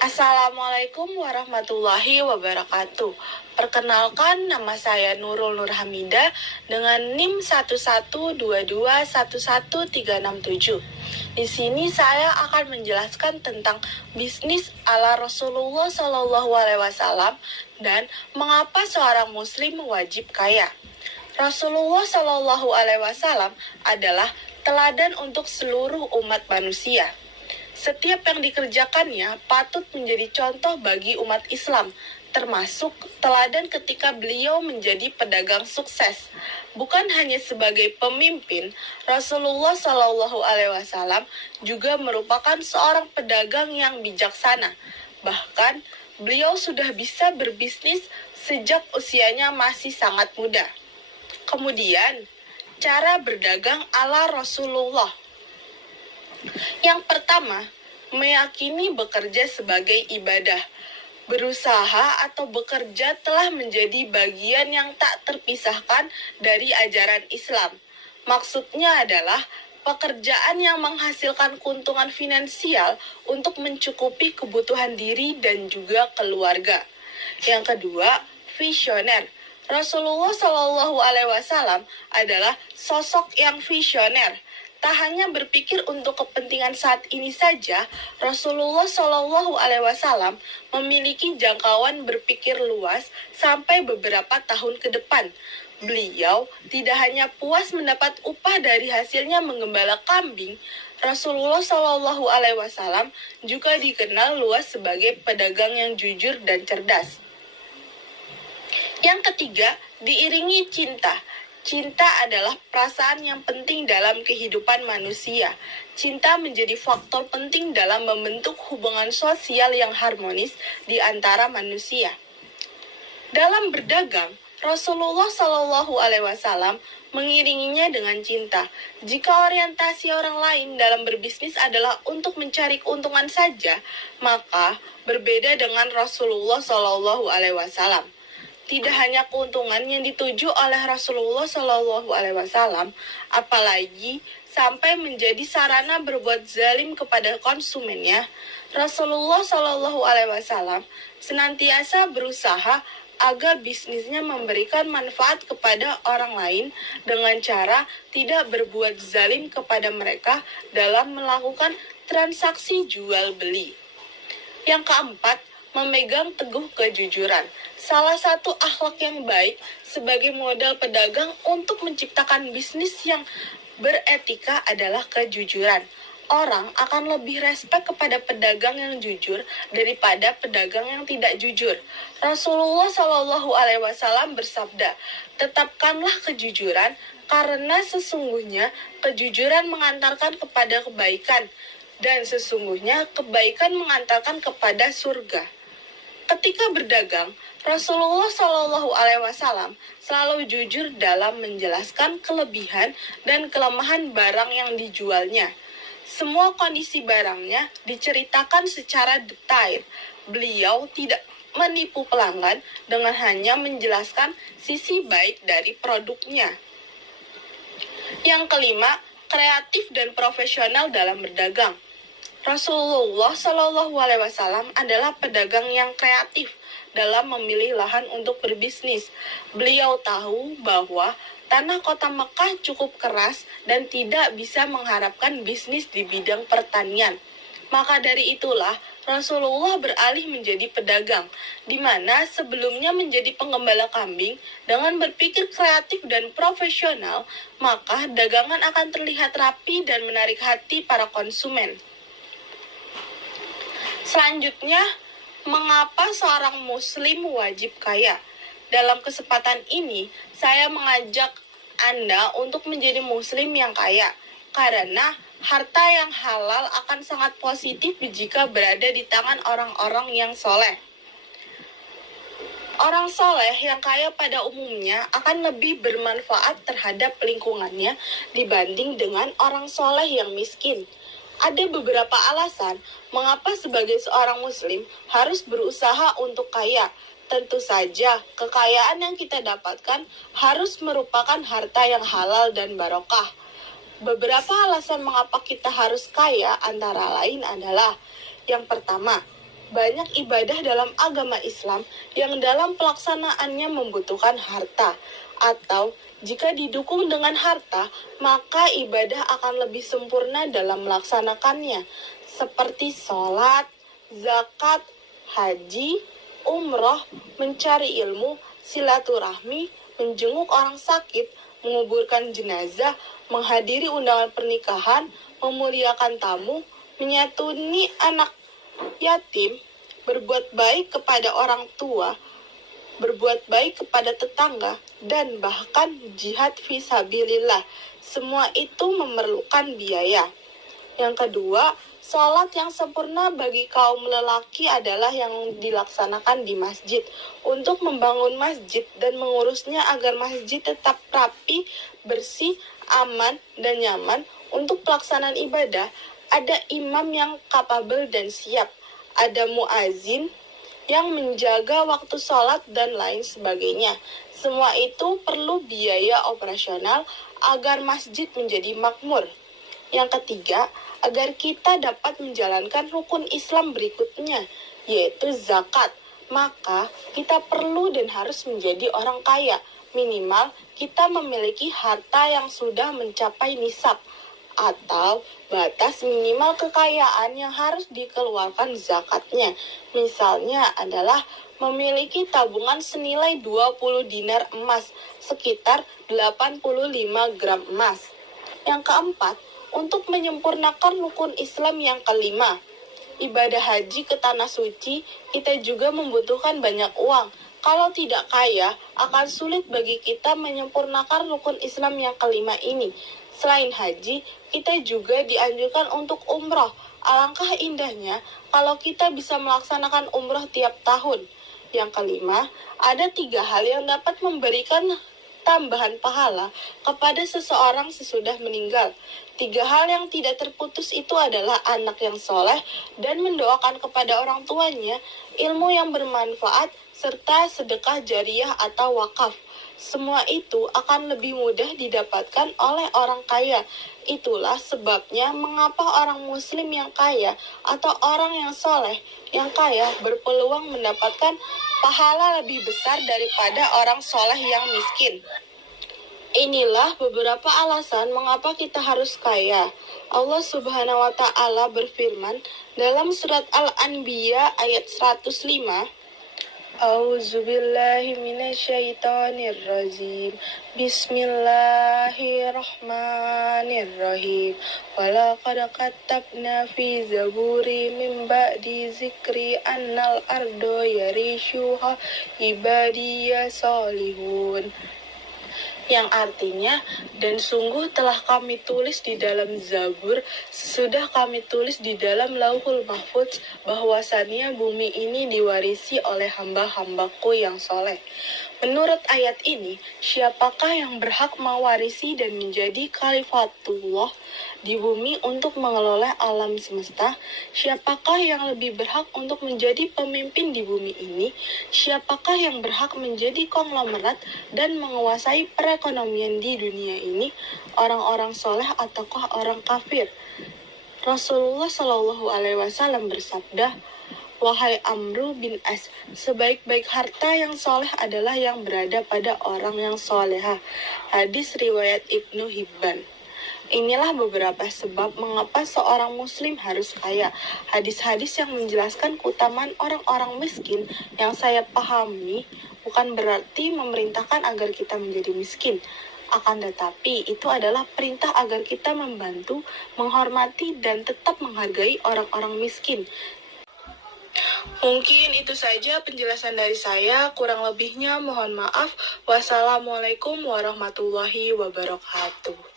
Assalamualaikum warahmatullahi wabarakatuh. Perkenalkan, nama saya Nurul Nurhamidah dengan NIM 1122111367. Di sini saya akan menjelaskan tentang bisnis ala Rasulullah SAW dan mengapa seorang muslim wajib kaya. Rasulullah SAW adalah teladan untuk seluruh umat manusia. Setiap yang dikerjakannya patut menjadi contoh bagi umat Islam, termasuk teladan ketika beliau menjadi pedagang sukses. Bukan hanya sebagai pemimpin, Rasulullah SAW juga merupakan seorang pedagang yang bijaksana. Bahkan, beliau sudah bisa berbisnis sejak usianya masih sangat muda. Kemudian, cara berdagang ala Rasulullah. Yang pertama, meyakini bekerja sebagai ibadah. Berusaha atau bekerja telah menjadi bagian yang tak terpisahkan dari ajaran Islam. Maksudnya adalah pekerjaan yang menghasilkan keuntungan finansial untuk mencukupi kebutuhan diri dan juga keluarga. Yang kedua, visioner. Rasulullah SAW adalah sosok yang visioner. Tak hanya berpikir untuk kepentingan saat ini saja, Rasulullah SAW memiliki jangkauan berpikir luas sampai beberapa tahun ke depan. Beliau tidak hanya puas mendapat upah dari hasilnya menggembala kambing, Rasulullah SAW juga dikenal luas sebagai pedagang yang jujur dan cerdas. Yang ketiga, diiringi cinta. Cinta adalah perasaan yang penting dalam kehidupan manusia. Cinta menjadi faktor penting dalam membentuk hubungan sosial yang harmonis di antara manusia. Dalam berdagang, Rasulullah SAW mengiringinya dengan cinta. Jika orientasi orang lain dalam berbisnis adalah untuk mencari keuntungan saja, maka berbeda dengan Rasulullah SAW. Tidak hanya keuntungan yang dituju oleh Rasulullah SAW, apalagi sampai menjadi sarana berbuat zalim kepada konsumennya. Rasulullah SAW senantiasa berusaha agar bisnisnya memberikan manfaat kepada orang lain dengan cara tidak berbuat zalim kepada mereka dalam melakukan transaksi jual beli. Yang keempat, memegang teguh kejujuran. Salah satu akhlak yang baik sebagai modal pedagang untuk menciptakan bisnis yang beretika adalah kejujuran. Orang akan lebih respek kepada pedagang yang jujur daripada pedagang yang tidak jujur. Rasulullah SAW bersabda, "Tetapkanlah kejujuran karena sesungguhnya kejujuran mengantarkan kepada kebaikan dan sesungguhnya kebaikan mengantarkan kepada surga." Ketika berdagang, Rasulullah SAW selalu jujur dalam menjelaskan kelebihan dan kelemahan barang yang dijualnya. Semua kondisi barangnya diceritakan secara detail. Beliau tidak menipu pelanggan dengan hanya menjelaskan sisi baik dari produknya. Yang kelima, kreatif dan profesional dalam berdagang. Rasulullah SAW adalah pedagang yang kreatif dalam memilih lahan untuk berbisnis. Beliau tahu bahwa tanah kota Mekah cukup keras dan tidak bisa mengharapkan bisnis di bidang pertanian. Maka dari itulah Rasulullah beralih menjadi pedagang, di mana sebelumnya menjadi penggembala kambing. Dengan berpikir kreatif dan profesional, maka dagangan akan terlihat rapi dan menarik hati para konsumen. Selanjutnya, mengapa seorang muslim wajib kaya? Dalam kesempatan ini, saya mengajak Anda untuk menjadi muslim yang kaya, karena harta yang halal akan sangat positif jika berada di tangan orang-orang yang soleh. Orang soleh yang kaya pada umumnya akan lebih bermanfaat terhadap lingkungannya dibanding dengan orang soleh yang miskin. Ada beberapa alasan mengapa sebagai seorang muslim harus berusaha untuk kaya. Tentu saja, kekayaan yang kita dapatkan harus merupakan harta yang halal dan barokah. Beberapa alasan mengapa kita harus kaya antara lain adalah: yang pertama, banyak ibadah dalam agama Islam yang dalam pelaksanaannya membutuhkan harta, atau jika didukung dengan harta, maka ibadah akan lebih sempurna dalam melaksanakannya, seperti sholat, zakat, haji, umroh, mencari ilmu, silaturahmi, menjenguk orang sakit, menguburkan jenazah, menghadiri undangan pernikahan, memuliakan tamu, menyantuni anak yatim, berbuat baik kepada orang tua, berbuat baik kepada tetangga, dan bahkan jihad fisabilillah. Semua itu memerlukan biaya. Yang kedua, sholat yang sempurna bagi kaum lelaki adalah yang dilaksanakan di masjid. Untuk membangun masjid dan mengurusnya agar masjid tetap rapi, bersih, aman, dan nyaman untuk pelaksanaan ibadah, ada imam yang kapabel dan siap. Ada muazin yang menjaga waktu sholat dan lain sebagainya. Semua itu perlu biaya operasional agar masjid menjadi makmur. Yang ketiga, agar kita dapat menjalankan rukun Islam berikutnya, yaitu zakat. Maka kita perlu dan harus menjadi orang kaya. Minimal kita memiliki harta yang sudah mencapai nisab, atau batas minimal kekayaan yang harus dikeluarkan zakatnya. Misalnya adalah memiliki tabungan senilai 20 dinar emas, sekitar 85 gram emas. Yang keempat, untuk menyempurnakan rukun Islam yang kelima, ibadah haji ke tanah suci, kita juga membutuhkan banyak uang. Kalau tidak kaya, akan sulit bagi kita menyempurnakan rukun Islam yang kelima ini. Selain haji, kita juga dianjurkan untuk umroh. Alangkah indahnya kalau kita bisa melaksanakan umroh tiap tahun. Yang kelima, ada 3 hal yang dapat memberikan tambahan pahala kepada seseorang sesudah meninggal. 3 hal yang tidak terputus itu adalah anak yang soleh dan mendoakan kepada orang tuanya, ilmu yang bermanfaat, serta sedekah jariah atau wakaf. Semua itu akan lebih mudah didapatkan oleh orang kaya. Itulah sebabnya mengapa orang muslim yang kaya atau orang yang soleh yang kaya berpeluang mendapatkan pahala lebih besar daripada orang soleh yang miskin. Inilah beberapa alasan mengapa kita harus kaya. Allah Subhanahu wa Ta'ala berfirman dalam surat Al-Anbiya ayat 105, A'udzubillahi minasyaitonirrajim. Bismillahirrahmanirrahim. Walaqad katabna fi zaburi min ba'di zikri annal ardo yarishuha ibadiyya solihun. Yang artinya, dan sungguh telah kami tulis di dalam Zabur, sesudah kami tulis di dalam Lauhul Mahfudz, bahwasannya bumi ini diwarisi oleh hamba-hambaku yang soleh. Menurut ayat ini, siapakah yang berhak mewarisi dan menjadi khalifatullah di bumi untuk mengelola alam semesta? Siapakah yang lebih berhak untuk menjadi pemimpin di bumi ini? Siapakah yang berhak menjadi konglomerat dan menguasai perekonomian di dunia ini? Orang-orang soleh ataukah orang kafir? Rasulullah Shallallahu Alaihi Wasallam bersabda, Wahai Amru bin As, sebaik-baik harta yang soleh adalah yang berada pada orang yang soleha. Hadis riwayat Ibnu Hibban. Inilah beberapa sebab mengapa seorang muslim harus kaya. Hadis-hadis yang menjelaskan keutamaan orang-orang miskin yang saya pahami bukan berarti memerintahkan agar kita menjadi miskin. Akan tetapi itu adalah perintah agar kita membantu, menghormati, dan tetap menghargai orang-orang miskin. Mungkin itu saja penjelasan dari saya, kurang lebihnya mohon maaf. Wassalamualaikum warahmatullahi wabarakatuh.